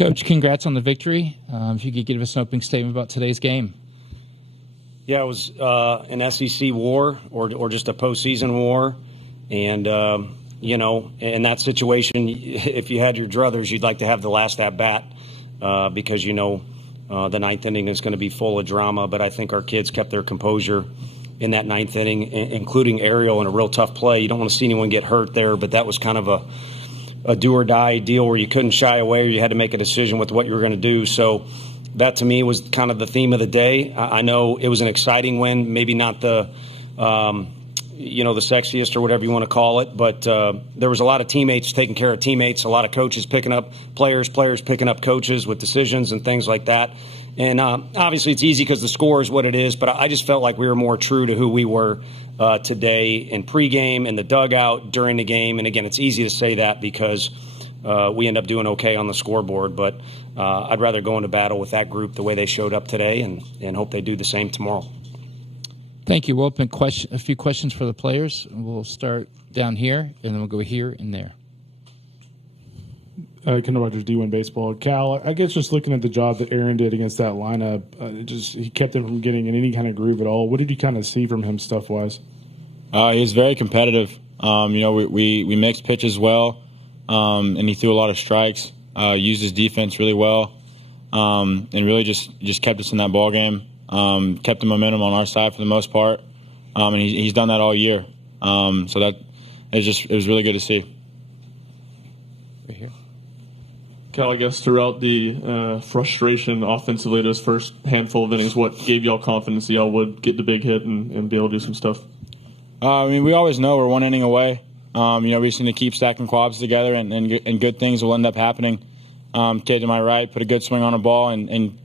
Coach, congrats on the victory. If you could give us an opening statement about today's game. Yeah, it was an SEC war or just a postseason war. And, in that situation, if you had your druthers, you'd like to have the last at-bat because, the ninth inning is going to be full of drama. But I think our kids kept their composure in that ninth inning, including Ariel in a real tough play. You don't want to see anyone get hurt there, but that was kind of a do-or-die deal where you couldn't shy away or you had to make a decision with what you were going to do. So that, to me, was kind of the theme of the day. I know it was an exciting win, maybe not the sexiest or whatever you want to call it, but there was a lot of teammates taking care of teammates, a lot of coaches picking up players picking up coaches with decisions and things like that. And obviously it's easy because the score is what it is, but I just felt like we were more true to who we were today in pregame, in the dugout, during the game. And again, it's easy to say that because we end up doing okay on the scoreboard, but I'd rather go into battle with that group the way they showed up today and hope they do the same tomorrow. Thank you. We'll open a few questions for the players. We'll start down here, and then we'll go here and there. Kendall Rogers, D1 Baseball. Cal, I guess just looking at the job that Aaron did against that lineup, he kept him from getting in any kind of groove at all. What did you kind of see from him stuff-wise? He was very competitive. We mixed pitches well, and he threw a lot of strikes, used his defense really well, and really just kept us in that ball game. Kept the momentum on our side for the most part, and he's done that all year. So that it was really good to see. Right here. Cal, I guess throughout the frustration offensively, those first handful of innings, what gave y'all confidence that y'all would get the big hit and be able to do some stuff? We always know we're one inning away. We just need to keep stacking quads together, and good things will end up happening. Kid to my right put a good swing on a ball, and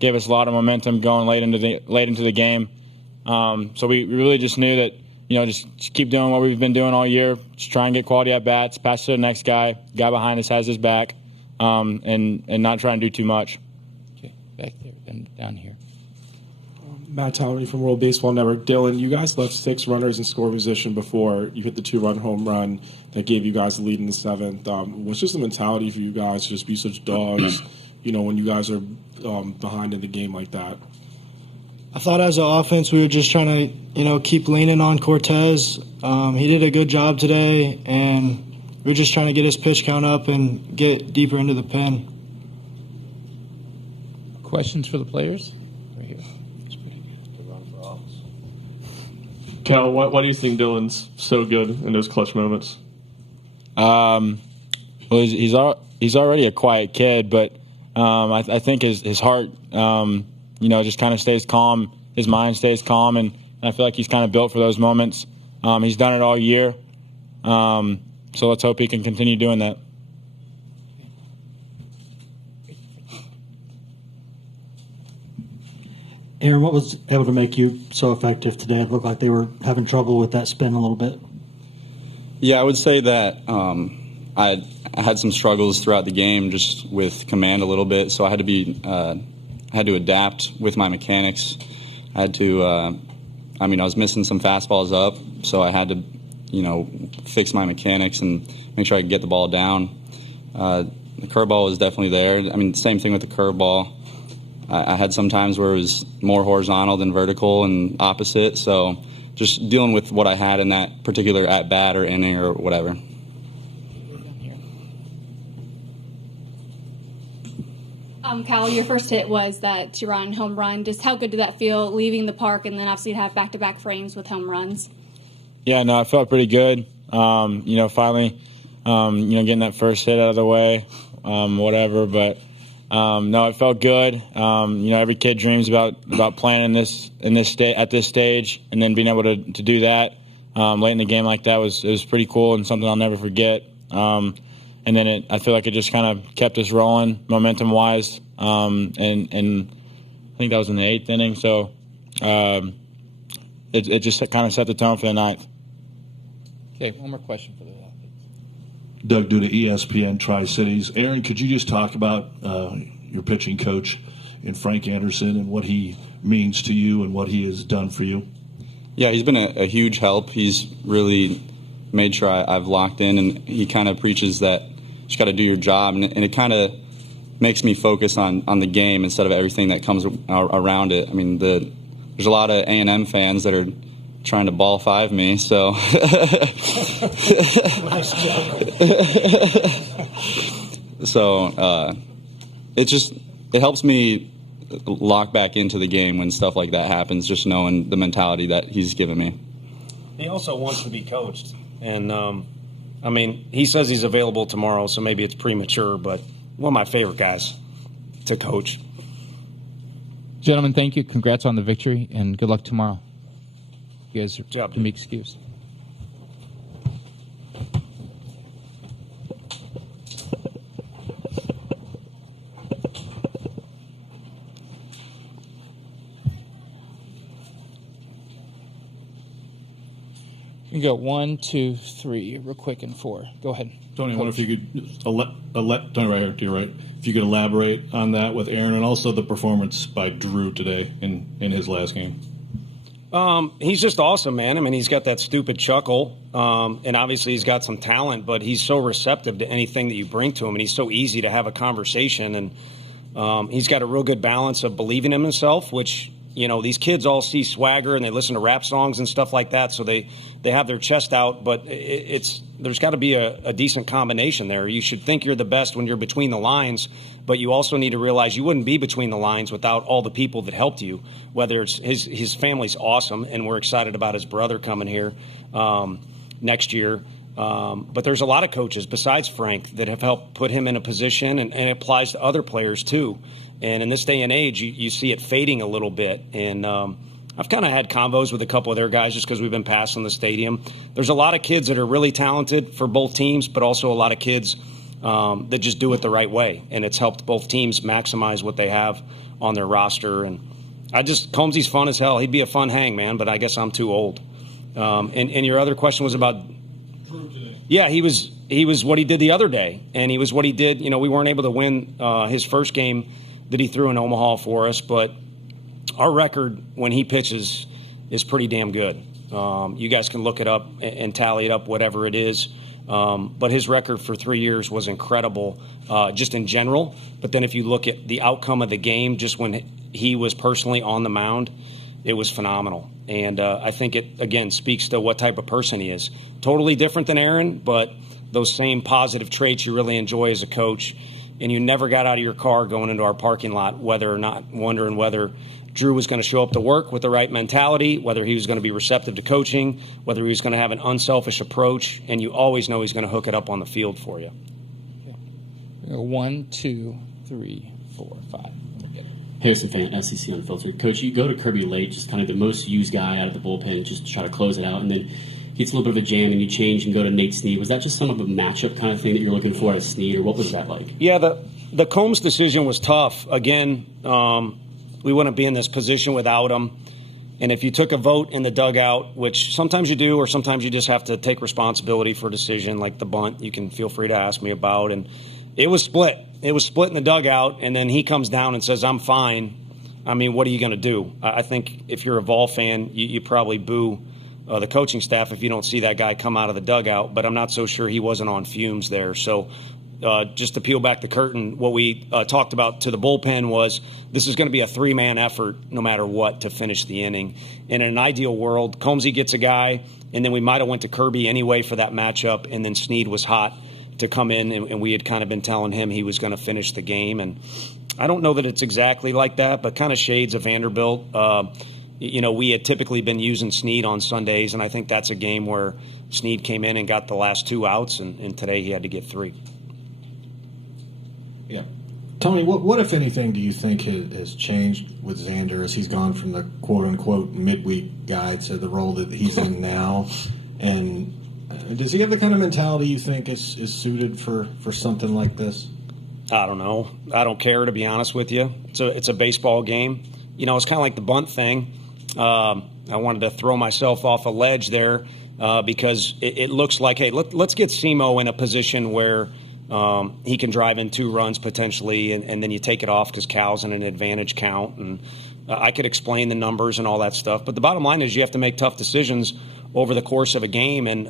gave us a lot of momentum going late into the game. So we really just knew that just keep doing what we've been doing all year. Just try and get quality at bats, pass to the next guy. Guy behind us has his back, and not try and do too much. Okay, back there, then down here. Matt Townley from World Baseball Network. Dylan, you guys left 6 runners in score position before you hit the 2-run home run that gave you guys the lead in the 7th. What's just the mentality for you guys to just be such dogs, when you guys are behind in the game like that? I thought as an offense we were just trying to, keep leaning on Cortez. He did a good job today, and we were just trying to get his pitch count up and get deeper into the pen. Questions for the players? Right here. Cal, why do you think Dylan's so good in those clutch moments? Well, he's already a quiet kid, but I think his heart, just kind of stays calm. His mind stays calm, and I feel like he's kind of built for those moments. He's done it all year, so let's hope he can continue doing that. Aaron, what was able to make you so effective today? It looked like they were having trouble with that spin a little bit. Yeah, I would say that I had some struggles throughout the game just with command a little bit, so I had to adapt with my mechanics. I had to, I was missing some fastballs up, so I had to, fix my mechanics and make sure I could get the ball down. The curveball was definitely there. Same thing with the curveball. I had some times where it was more horizontal than vertical and opposite, so just dealing with what I had in that particular at-bat or inning or whatever. Cal, your first hit was that 2-run home run. Just how good did that feel leaving the park and then obviously to have back-to-back frames with home runs? Yeah, no, I felt pretty good. Finally, getting that first hit out of the way, whatever. But no, it felt good. Every kid dreams about playing at this stage, and then being able to do that late in the game like that was pretty cool and something I'll never forget. And then I feel like it just kind of kept us rolling momentum-wise, and I think that was in the 8th inning. So it just kind of set the tone for the 9th. Okay, one more question for the athletes. Doug Duda, ESPN Tri-Cities. Aaron, could you just talk about your pitching coach in Frank Anderson and what he means to you and what he has done for you? Yeah, he's been a huge help. He's really made sure I've locked in, and he kind of preaches that you just got to do your job, and it kind of makes me focus on the game instead of everything that comes around it. I mean, there's a lot of A&M fans that are trying to ball five me, so so it helps me lock back into the game when stuff like that happens, just knowing the mentality that he's given me. He also wants to be coached, and I mean, he says he's available tomorrow, so maybe it's premature, but one of my favorite guys to coach. Gentlemen, thank you. Congrats on the victory, and good luck tomorrow. You guys can be excused. You go 1, 2, 3, real quick, and 4. Go ahead. Tony, I wonder if you could Tony, right here to your right. If you could elaborate on that with Aaron, and also the performance by Drew today in his last game. He's just awesome, man. I mean, he's got that stupid chuckle, and obviously he's got some talent, but he's so receptive to anything that you bring to him, and he's so easy to have a conversation, and he's got a real good balance of believing in himself, which, you know, these kids all see swagger and they listen to rap songs and stuff like that, so they have their chest out, but there's got to be a decent combination there. You should think you're the best when you're between the lines, but you also need to realize you wouldn't be between the lines without all the people that helped you, whether it's his family's awesome, and we're excited about his brother coming here next year. But there's a lot of coaches besides Frank that have helped put him in a position, and it applies to other players too. And in this day and age, you see it fading a little bit. And I've kind of had convos with a couple of their guys just because we've been passing the stadium. There's a lot of kids that are really talented for both teams, but also a lot of kids that just do it the right way. And it's helped both teams maximize what they have on their roster. And Combsy's fun as hell. He'd be a fun hang, man, but I guess I'm too old. And your other question was about Drew today. Yeah, he was what he did the other day, and he was what he did. You know, we weren't able to win his first game that he threw in Omaha for us, but our record when he pitches is pretty damn good. You guys can look it up and tally it up, whatever it is. But his record for 3 years was incredible, just in general. But then if you look at the outcome of the game, just when he was personally on the mound, it was phenomenal. And I think it, again, speaks to what type of person he is. Totally different than Aaron, but those same positive traits you really enjoy as a coach. And you never got out of your car going into our parking lot, wondering whether Drew was going to show up to work with the right mentality, whether he was going to be receptive to coaching, whether he was going to have an unselfish approach, and you always know he's going to hook it up on the field for you. Okay. 1, 2, 3, 4, 5. Harrison fan, SEC Unfiltered. Coach, you go to Kirby late, just kind of the most used guy out of the bullpen, just to try to close it out, and then gets a little bit of a jam, and you change and go to Nate Snead. Was that just some of a matchup kind of thing that you're looking for at Snead, or what was that like? Yeah, the Combs decision was tough. Again, we wouldn't be in this position without him. And if you took a vote in the dugout, which sometimes you do, or sometimes you just have to take responsibility for a decision like the bunt, you can feel free to ask me about. And it was split. It was split in the dugout, and then he comes down and says, I'm fine. I mean, what are you going to do? I think if you're a Vol fan, you probably boo the coaching staff if you don't see that guy come out of the dugout, but I'm not so sure he wasn't on fumes there. So just to peel back the curtain, what we talked about to the bullpen was this is going to be a three-man effort no matter what to finish the inning. And in an ideal world, Combsy gets a guy, and then we might have went to Kirby anyway for that matchup, and then Snead was hot to come in, and we had kind of been telling him he was going to finish the game. And I don't know that it's exactly like that, but kind of shades of Vanderbilt. You know, we had typically been using Snead on Sundays, and I think that's a game where Snead came in and got the last 2 outs, and today he had to get 3. Yeah. Tony, what if anything, do you think has changed with Xander as he's gone from the quote-unquote midweek guy to the role that he's in now? And does he have the kind of mentality you think is suited for something like this? I don't know. I don't care, to be honest with you. It's a baseball game. You know, it's kind of like the bunt thing. I wanted to throw myself off a ledge there because it looks like, hey, let's get Simo in a position where he can drive in 2 runs potentially, and then you take it off because Cal's in an advantage count. And I could explain the numbers and all that stuff. But the bottom line is you have to make tough decisions over the course of a game. And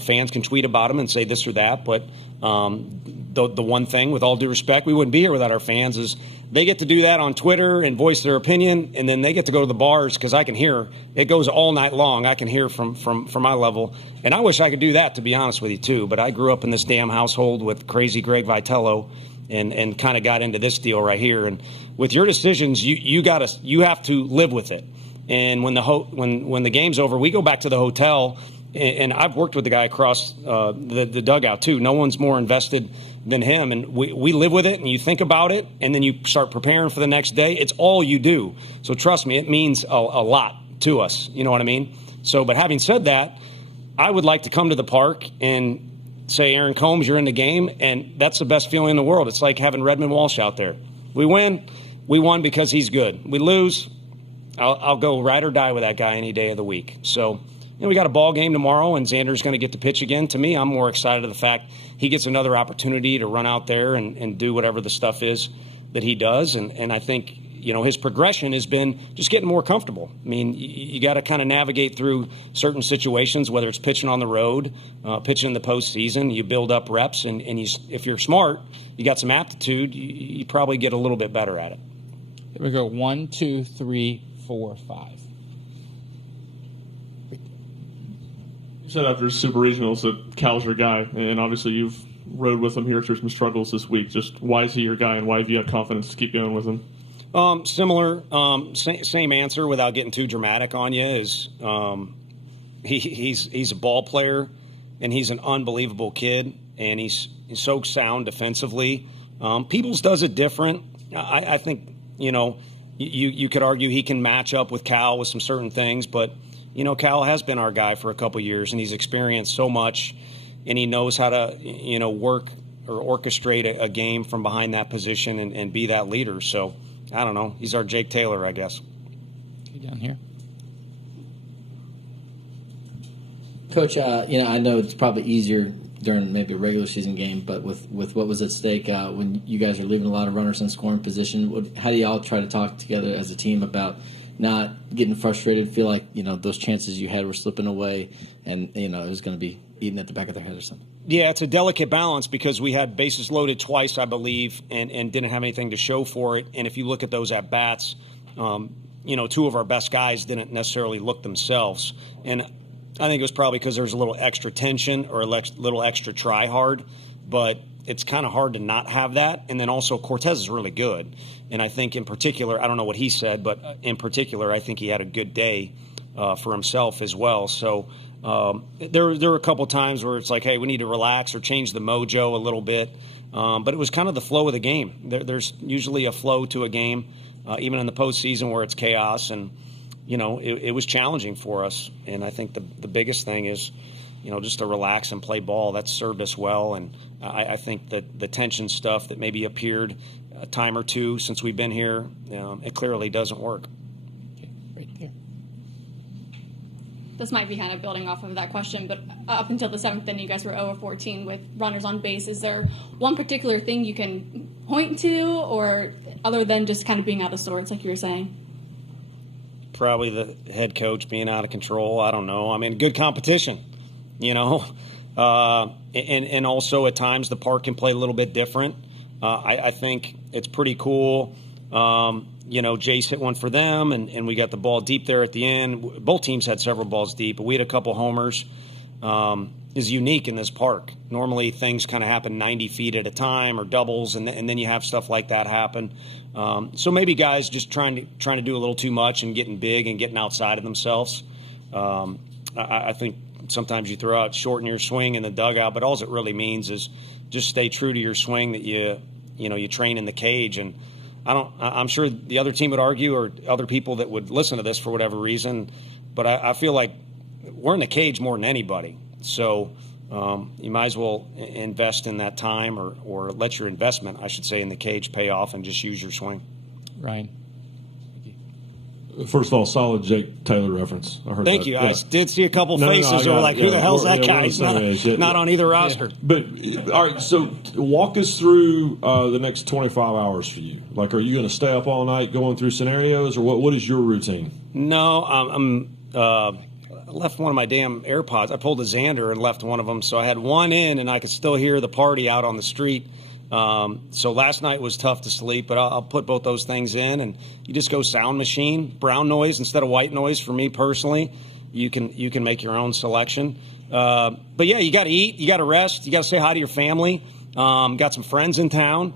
fans can tweet about him and say this or that, but the one thing, with all due respect, we wouldn't be here without our fans, is they get to do that on Twitter and voice their opinion, and then they get to go to the bars because I can hear. It goes all night long. I can hear from my level, and I wish I could do that, to be honest with you, too. But I grew up in this damn household with crazy Greg Vitello and kind of got into this deal right here. And with your decisions, you have to live with it. And when the game's over, we go back to the hotel. And I've worked with the guy across the dugout, too. No one's more invested than him. And we live with it, and you think about it, and then you start preparing for the next day. It's all you do. So trust me, it means a lot to us. You know what I mean? So, but having said that, I would like to come to the park and say, Aaron Combs, you're in the game, and that's the best feeling in the world. It's like having Redmond Walsh out there. We win. We won because he's good. We lose. I'll go ride or die with that guy any day of the week. So, we got a ball game tomorrow, and Xander's going to get to pitch again. To me, I'm more excited of the fact he gets another opportunity to run out there and do whatever the stuff is that he does. And I think, his progression has been just getting more comfortable. I mean, you got to kind of navigate through certain situations, whether it's pitching on the road, pitching in the postseason. You build up reps, and if you're smart, you got some aptitude, you probably get a little bit better at it. Here we go. 1, 2, 3, 4, 5. You said after Super Regionals that Cal's your guy, and obviously you've rode with him here through some struggles this week. Just why is he your guy, and why have you had confidence to keep going with him? Similar, same answer without getting too dramatic on you is he's a ball player, and he's an unbelievable kid, and he's so sound defensively. Peoples does it different. I think, you could argue he can match up with Cal with some certain things, but Cal has been our guy for a couple years, and he's experienced so much, and he knows how to, work or orchestrate a game from behind that position and be that leader. So, I don't know. He's our Jake Taylor, I guess. Down here. Coach, I know it's probably easier during maybe a regular season game, but with what was at stake when you guys are leaving a lot of runners in scoring position, how do y'all try to talk together as a team about not getting frustrated, feel like, those chances you had were slipping away and, it was going to be eating at the back of their head or something? Yeah, it's a delicate balance because we had bases loaded twice, I believe, and didn't have anything to show for it. And if you look at those at-bats, two of our best guys didn't necessarily look themselves. And I think it was probably because there was a little extra tension or a little extra try hard. But it's kind of hard to not have that. And then also Cortez is really good. And I think in particular, I don't know what he said, but in particular, I think he had a good day for himself as well. So there were a couple times where it's like, hey, we need to relax or change the mojo a little bit. But it was kind of the flow of the game. There's usually a flow to a game, even in the postseason where it's chaos. And, it was challenging for us. And I think the biggest thing is, just to relax and play ball. That's served us well. And I think that the tension stuff that maybe appeared a time or two since we've been here, it clearly doesn't work. Okay, right there. This might be kind of building off of that question, but up until the 7th inning, you guys were 0-14 with runners on base. Is there one particular thing you can point to, or other than just kind of being out of sorts, like you were saying? Probably the head coach being out of control. I don't know. I mean, good competition, and also at times the park can play a little bit different. I think it's pretty cool. Jace hit one for them, and we got the ball deep there at the end. Both teams had several balls deep, but we had a couple homers. Is unique in this park. Normally things kind of happen 90 feet at a time or doubles, and then you have stuff like that happen. So maybe guys just trying to do a little too much and getting big and getting outside of themselves. I think sometimes you throw out shorten your swing in the dugout, but all it really means is just stay true to your swing that you train in the cage. And I'm sure the other team would argue, or other people that would listen to this for whatever reason, but I feel like we're in the cage more than anybody. So you might as well invest in that time or let your investment, I should say, in the cage pay off and just use your swing. Ryan. First of all, solid Jake Taylor reference. I heard Thank that. you. Yeah. I did see a couple faces that were like, who the hell's that guy? He's not on either roster. But, all right, so walk us through the next 25 hours for you. Like, are you going to stay up all night going through scenarios, or what is your routine? No, left one of my damn AirPods. I pulled a Xander and left one of them, so I had one in, and I could still hear the party out on the street. So last night was tough to sleep, but I'll put both those things in, and you just go sound machine, brown noise instead of white noise. For me personally, you can make your own selection. But yeah, you got to eat, you got to rest, you got to say hi to your family. Got some friends in town,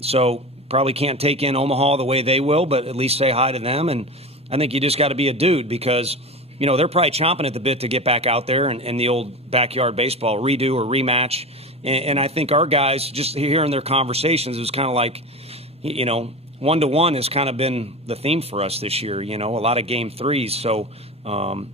so probably can't take in Omaha the way they will, but at least say hi to them. And I think you just got to be a dude because, they're probably chomping at the bit to get back out there and the old backyard baseball redo or rematch. And I think our guys, just hearing their conversations, it was kind of like, 1-to-1 has kind of been the theme for us this year, a lot of game threes. So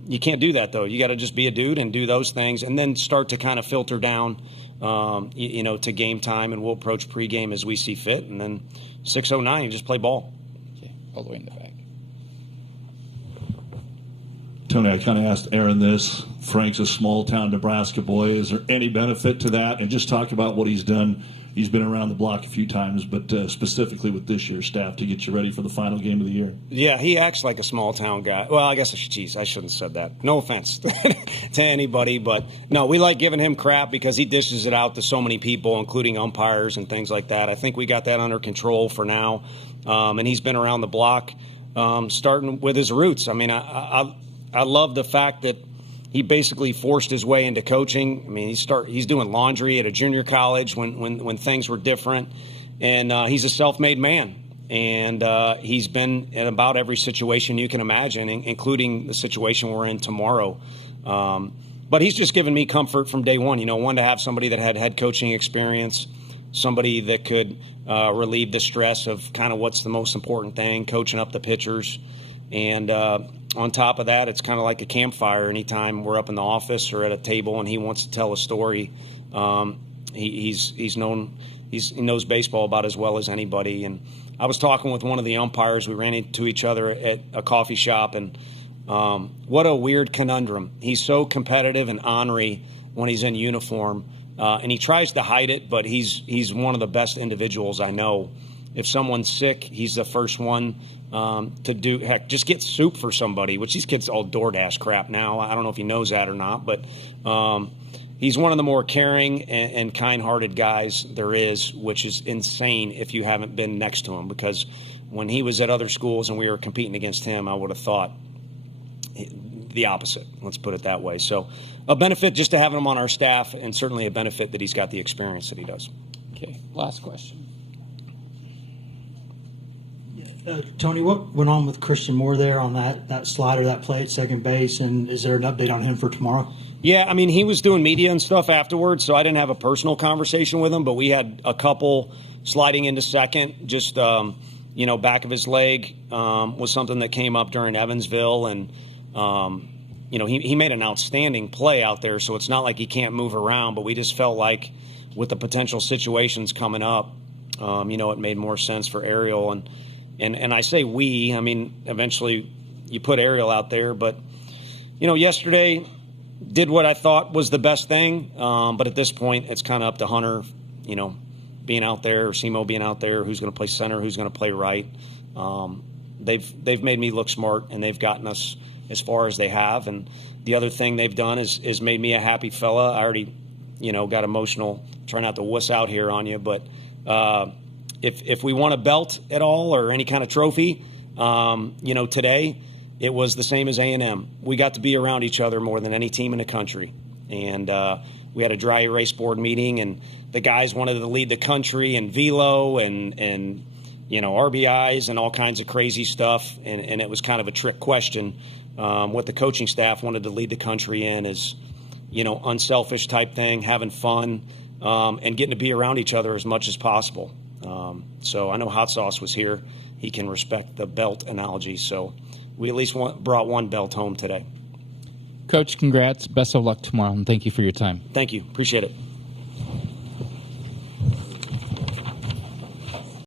you can't do that, though. You got to just be a dude and do those things and then start to kind of filter down, to game time. And we'll approach pregame as we see fit. And then 6:09, just play ball. Okay, all the way in the back. Tony, I kind of asked Aaron this. Frank's a small-town Nebraska boy. Is there any benefit to that? And just talk about what he's done. He's been around the block a few times, but specifically with this year's staff to get you ready for the final game of the year. Yeah, he acts like a small-town guy. Well, I guess, I shouldn't have said that. No offense to anybody, but no, we like giving him crap because he dishes it out to so many people, including umpires and things like that. I think we got that under control for now, and he's been around the block starting with his roots. I mean, I love the fact that he basically forced his way into coaching. I mean, he's doing laundry at a junior college when things were different, and he's a self-made man. And he's been in about every situation you can imagine, including the situation we're in tomorrow. But he's just given me comfort from day one. One, to have somebody that had head coaching experience, somebody that could relieve the stress of kind of what's the most important thing, coaching up the pitchers. And on top of that, it's kind of like a campfire. Anytime we're up in the office or at a table and he wants to tell a story, he knows baseball about as well as anybody. And I was talking with one of the umpires. We ran into each other at a coffee shop, and what a weird conundrum. He's so competitive and ornery when he's in uniform, and he tries to hide it, but he's one of the best individuals I know. If someone's sick, he's the first one to do, heck, just get soup for somebody, which these kids all DoorDash crap now. I don't know if he knows that or not, but he's one of the more caring and kind-hearted guys there is, which is insane if you haven't been next to him, because when he was at other schools and we were competing against him, I would have thought the opposite. Let's put it that way. So a benefit just to having him on our staff, and certainly a benefit that he's got the experience that he does. Okay, last question. Tony, what went on with Christian Moore there on that slider, that play at second base, and is there an update on him for tomorrow? Yeah, I mean, he was doing media and stuff afterwards, so I didn't have a personal conversation with him, but we had a couple sliding into second, just, back of his leg was something that came up during Evansville, and, he made an outstanding play out there, so it's not like he can't move around, but we just felt like with the potential situations coming up, it made more sense for Ariel. And I say we, I mean, eventually you put Ariel out there, but, yesterday did what I thought was the best thing. But at this point, it's kind of up to Hunter, being out there, or Simo being out there, who's going to play center, who's going to play right. They've made me look smart, and they've gotten us as far as they have. And the other thing they've done is made me a happy fella. I already, got emotional, try not to wuss out here on you, but if we want a belt at all or any kind of trophy, today it was the same as A&M. We got to be around each other more than any team in the country. And we had a dry erase board meeting, and the guys wanted to lead the country in velo and RBIs and all kinds of crazy stuff. And it was kind of a trick question. What the coaching staff wanted to lead the country in is, unselfish type thing, having fun, and getting to be around each other as much as possible. So I know Hot Sauce was here. He can respect the belt analogy. So we at least brought one belt home today. Coach, congrats. Best of luck tomorrow, and thank you for your time. Thank you. Appreciate it.